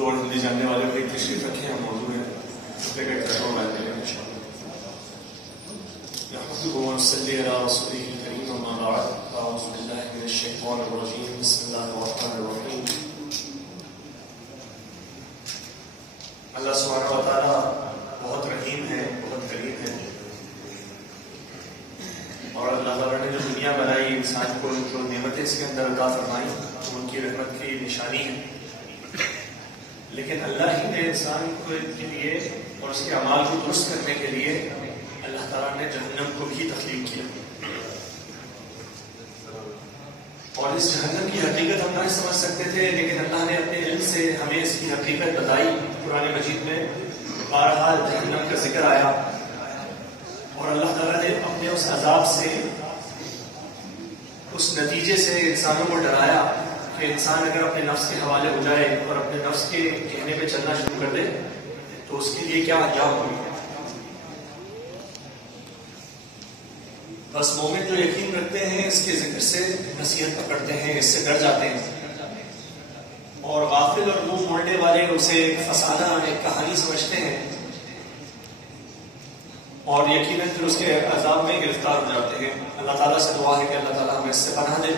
اردو اور ہندی جاننے والے کو ایک تشریف رکھیں. ہم موضوع ہے خطبے کا ٹائٹل بیان کریں ان شاء اللہ. نحمده ونصلي على رسوله الكريم اما بعد. اعوذ بالله من الشيطان الرجيم. بسم الله الرحمن الرحيم. اللہ سبحانہ و تعالیٰ بہت رحیم ہے، بہت کریم ہے، اور اللہ تعالیٰ نے جو دنیا بنائی، انسان کو جو نعمتیں اس کے اندر عطا فرمائی، ان کی رحمت کی نشانی ہے. لیکن اللہ ہی نے انسان کو کے لیے اور اس کے اعمال کو درست کرنے کے لیے اللہ تعالیٰ نے جہنم کو بھی تخلیق کیا. اور اس جہنم کی حقیقت ہم نہیں سمجھ سکتے تھے، لیکن اللہ نے اپنے علم سے ہمیں اس کی حقیقت بتائی. قرآن مجید میں بہرحال جہنم کا ذکر آیا، اور اللہ تعالیٰ نے اپنے اس عذاب سے، اس نتیجے سے انسانوں کو ڈرایا کہ انسان اگر اپنے نفس کے حوالے ہو جائے اور اپنے نفس کے کہنے پہ چلنا شروع کر دے تو اس کے لیے کیا انجام ہوگا. بس مومن جو یقین رکھتے ہیں اس کے ذکر سے نصیحت پکڑتے ہیں، اس سے ڈر جاتے ہیں، اور غافل اور منہ موڑنے والے اسے ایک فسانہ، ایک کہانی سمجھتے ہیں، اور یقیناً پھر اس کے عذاب میں گرفتار ہو جاتے ہیں. اللہ تعالیٰ سے دعا ہے کہ اللہ تعالیٰ ہمیں اس سے پناہ دے.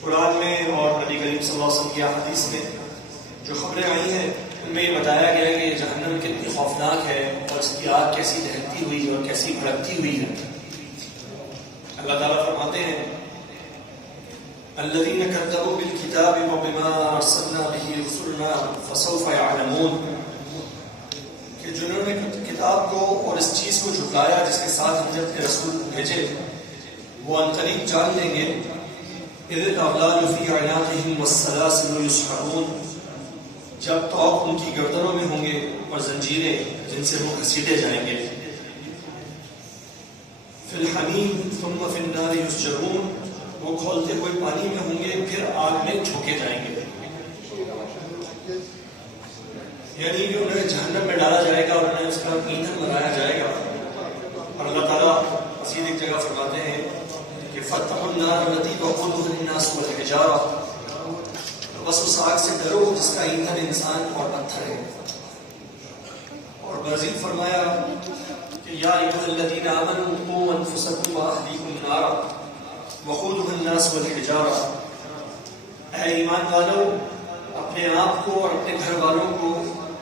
قرآن میں اور نبی کریم صلی اللہ علیہ وسلم کی حدیث میں جو خبریں آئی ہیں ان میں یہ بتایا گیا ہے کہ جہنم کتنی خوفناک ہے اور اس کی آگ کیسی دہکتی ہوئی اور کیسی بھڑکتی ہوئی ہے. اللہ تعالیٰ فرماتے ہیں الذین کذبوا بالکتاب وبما ارسلنا به رسلنا فسوف یعلمون، کہ جنہوں نے کتاب کو اور اس چیز کو جھٹلایا جس کے ساتھ ہم نے اپنے رسول بھیجے، وہ عنقریب جان لیں گے. اذ الاغلال فی اعناقہم والسلاسل یسحبون، جب طوق ان کی گردنوں میں ہوں گے اور زنجیریں جن سے وہ گھسیٹے جائیں گے. فی الحمیم ثم فی النار یسجرون، وہ کھولتے ہوئے پانی میں ہوں گے پھر آگ میں جھونکے جائیں گے. یعنی کہ انہیں جہنم میں ڈالا جائے گا اور انہیں اس کا ایندھن بنایا جائے گا. اور اللہ تعالیٰ مزید ایک جگہ فرماتے ہیں کہ فاتقوا النار التی وقودها الناس والحجارہ، بس اس آگ سے ڈرو جس کا ایندھن انسان اور پتھر ہے. اور مزید فرمایا کہ یا ایھا الذین آمنوا قوا انفسکم واہلیکم نارا وقودها الناس والحجارہ، اے ایمان والو اپنے آپ کو اور اپنے گھر والوں کو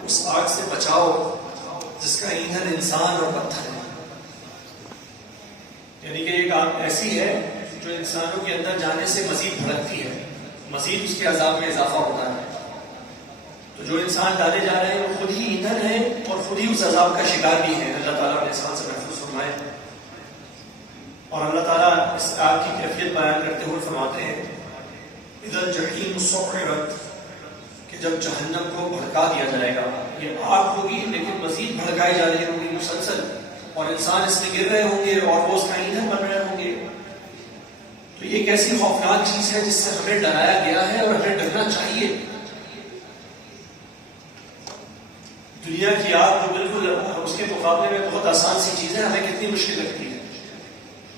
اس آگ سے بچاؤ جس کا ایندھن انسان اور پتھر ہے. یعنی کہ ایک آگ ایسی ہے جو انسانوں کے اندر جانے سے مزید بھڑکتی ہے، مزید اس کے عذاب میں اضافہ ہوتا ہے. تو جو انسان ڈالے جا رہے ہیں وہ خود ہی ایندھن ہے اور خود ہی اس عذاب کا شکار بھی ہے. اللہ تعالیٰ نے انسان سے محفوظ فرمائے. اور اللہ تعالیٰ اس آگ کی کیفیت بیان کرتے ہوئے فرماتے ہیں اذا الجحیم سعرت، کہ جب جہنم کو بھڑکا دیا جائے گا. یہ آگ ہوگی لیکن مزید بھڑکائی جا رہی ہوگی مسلسل، اور انسان اس میں گر رہے ہوں گے اور وہ اس کا ایندھن بن رہے ہوں گے. تو یہ ایک ایسی خوفناک چیز ہے جس سے ہمیں ڈرایا گیا ہے اور ہمیں ڈرنا چاہیے. دنیا کی آگ جو بالکل اس کے مقابلے میں بہت آسان سی چیز ہے، ہمیں کتنی مشکل لگتی ہے.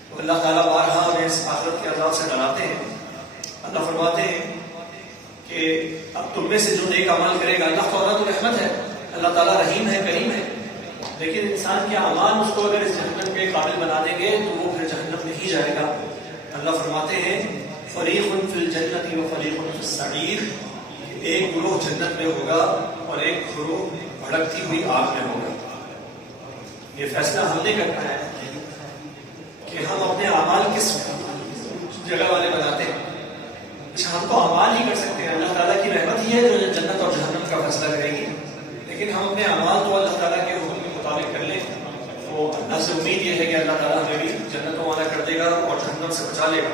تو اللہ تعالیٰ بارہا ہمیں اس آخرت کے عذاب سے ڈراتے ہیں. اللہ فرماتے ہیں کہ اب تم میں سے جو نیک عمل کرے گا، اللہ تعالیٰ تو رحمت ہے، اللہ تعالیٰ رحیم ہے، کریم ہے، لیکن انسان کے اعمال اس کو اگر اس جہنم کے قابل بنا دیں گے تو وہ پھر جہنم میں ہی جائے گا. اللہ فرماتے ہیں فریق فی الجنت و فریق فی السعیر، ایک گروہ جنت میں ہوگا اور ایک گروہ بھڑکتی ہوئی آگ میں ہوگا. یہ فیصلہ ہم نے کرنا ہے کہ ہم اپنے اعمال کس جگہ والے بناتے ہیں. ہم تو اعمال ہی کر سکتے ہیں، اللہ تعالیٰ کی رحمت ہی ہے جو جنت اور جہنم کا فیصلہ کرے گی. لیکن ہم اپنے اعمال تو اللہ تعالیٰ کے حکم کے مطابق کر لیں تو اللہ سے امید یہ ہے کہ اللہ تعالیٰ ہمیں بھی جنت والا کر دے گا اور جہنم سے بچا لے گا.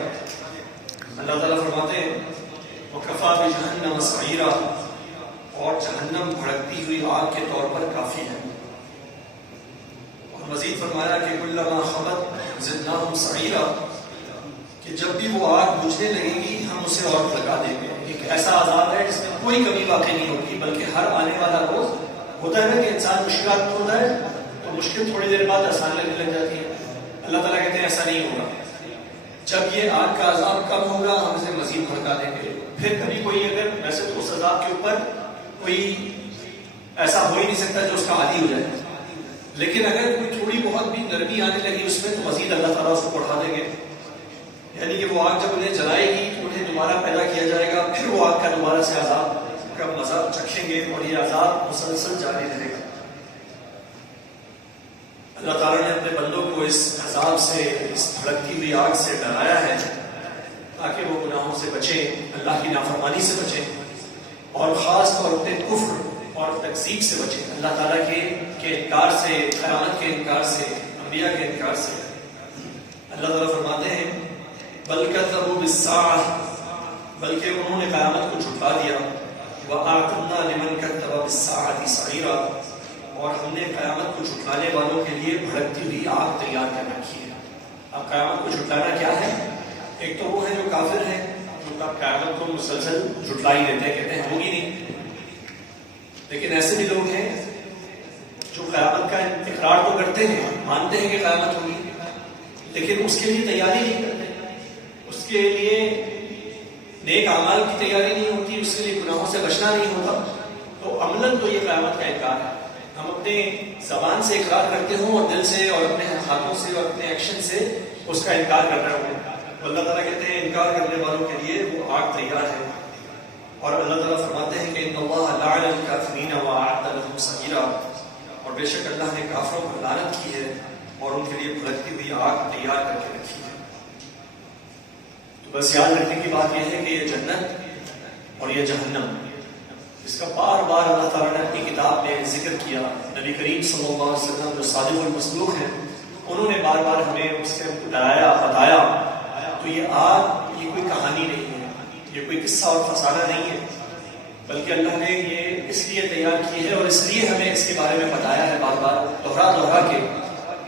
اللہ تعالیٰ فرماتے ہیں وَكَفَى بِجَهَنَّمَ سَعِيرًا، اور جہنم بھڑکتی ہوئی آگ کے طور پر کافی ہے. اور مزید فرمایا کہ كُلَّمَا خَبَتْ زِدْنَاهُمْ سَعِيرًا، کہ جب بھی وہ آگ بجھنے لگے گی ہم اسے اور بھڑکا دیں گے. ایک ایسا عذاب ہے جس میں کوئی کمی واقع نہیں ہوگی، بلکہ ہر آنے والا روز ہوتا ہے نا کہ انسان مشکلات میں ہوتا ہے تو مشکل تھوڑی دیر بعد آسان لگنے لگ جاتی ہے. اللہ تعالیٰ کہتے ہیں ایسا نہیں ہوگا. جب یہ آگ کا عذاب کم ہوگا ہم اسے مزید بھڑکا دیں گے. پھر کبھی کوئی اگر ویسے تو اس عذاب کے اوپر کوئی ایسا ہو ہی نہیں سکتا جو اس کا عادی ہو جائے. لیکن اگر کوئی تھوڑی بہت بھی نرمی آنے لگی اس میں تو مزید اللہ تعالیٰ اس کو بڑھا دیں گے. یعنی کہ وہ آگ جب انہیں جلائے گی تو انہیں دوبارہ پیدا کیا جائے گا, پھر وہ آگ کا دوبارہ سے عذاب کا مزہ چکھیں گے اور یہ عذاب مسلسل جاری رہے گا. اللہ تعالیٰ نے اپنے بندوں کو اس عذاب سے, اس بھڑکتی ہوئی آگ سے ڈرایا ہے تاکہ وہ گناہوں سے بچیں, اللہ کی نافرمانی سے بچیں اور خاص طور پہ کفر اور تکذیب سے بچیں, اللہ تعالیٰ کے انکار سے, قیامت کے انکار سے, انبیاء کے انکار سے. اللہ تعالیٰ فرماتے ہیں بل کذبوا بالساعۃ, بلکہ انہوں نے قیامت کو جھٹلا دیا. وَأَعْتَدْنَا لِمَنْ كَذَّبَ بِالسَّاعَةِ سَعِيرًا, اور ہم نے قیامت کو جھٹلانے والوں کے لیے بھڑکتی ہوئی آگ تیار کر رکھی ہے. اب قیامت کو جھٹلانا کیا ہے؟ ایک تو وہ ہے جو کافر ہیں, جو قیامت کو مسلسل جھٹلا ہی دیتے ہیں, کہتے ہیں ہوگی نہیں. لیکن ایسے بھی لوگ ہیں جو قیامت کا اقرار تو کرتے ہیں, مانتے ہیں کہ قیامت ہوگی, لیکن اس کے لیے تیاری نہیں کرتے, اس کے لیے نیک اعمال کی تیاری نہیں ہوتی, اس کے لیے گناہوں سے بچنا نہیں ہوتا. تو عملاً تو یہ قیامت کا انکار ہے. ہم اپنے زبان سے اقرار کرتے ہوں اور دل سے اور اپنے ہاتھوں سے اور اپنے ایکشن سے اس کا انکار کر رہے ہوں. اللہ تعالیٰ کہتے ہیں انکار کرنے والوں کے لیے وہ آگ تیار ہے. اور اللہ تعالیٰ فرماتے ہیں کہ ان اللہ لعن الکافرین واعد لهم سعیرا, اور بے شک اللہ نے کافروں پر لعنت کی ہے اور ان کے لیے بھڑکتی ہوئی آگ تیار کر کے رکھی ہے. تو بس یاد رکھنے کی بات یہ ہے کہ یہ جنت اور یہ جہنم, اس کا بار بار اللہ تعالیٰ نے اپنی کتاب میں ذکر کیا. نبی کریم صلی اللہ علیہ وسلم جو صادق المصدوق ہیں, انہوں نے بار بار ہمیں اس سے ڈرایا, بتایا. تو یہ آگ یہ کوئی کہانی نہیں ہے, یہ کوئی قصہ اور فسانہ نہیں ہے, بلکہ اللہ نے یہ اس لیے تیار کی ہے اور اس لیے ہمیں اس کے بارے میں بتایا ہے بار بار دوہرا کے,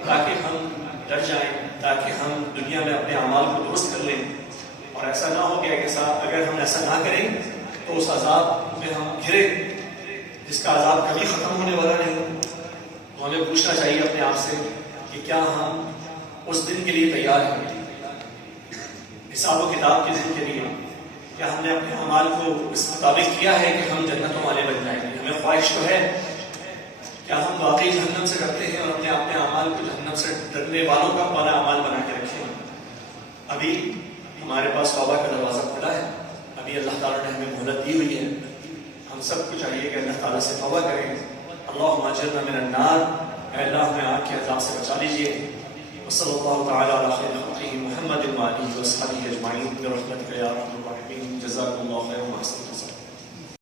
تاکہ ہم ڈر جائیں, تاکہ ہم دنیا میں اپنے اعمال کو درست کر لیں. اور ایسا نہ ہو کہ اگر ہم ایسا نہ کریں تو اس عذاب میں ہم گھرے جس کا عذاب کبھی ختم ہونے والا نہیں. تو ہمیں پوچھنا چاہیے اپنے آپ سے کہ کیا ہم اس دن کے لیے تیار ہیں, حساب و کتاب کے دن کے لیے. کیا ہم نے اپنے اعمال کو اس مطابق کیا ہے کہ ہم جنتوں والے بن جائیں گے؟ ہمیں خواہش تو ہے. کیا ہم واقعی جہنم سے ڈرتے ہیں اور اپنے اعمال کو جہنم سے ڈرنے والوں کا والا اعمال بنا کے رکھیں؟ ابھی ہمارے پاس توبہ کا دروازہ کھلا ہے, ابھی اللہ تعالیٰ نے ہمیں مہلت دی ہوئی ہے. ہم سب کو چاہیے کہ اللہ تعالیٰ سے توبہ کریں. اللہم اجرنا من النار, اے اللہ ہمیں آگ کے عذاب سے بچا لیجیے. وصلی اللہ تعالی علی خیر خلقہ محمد وآلہ وصحبہ اجمعین برحمتک یا ارحم الراحمین. جزاکم اللہ خیر و احسن.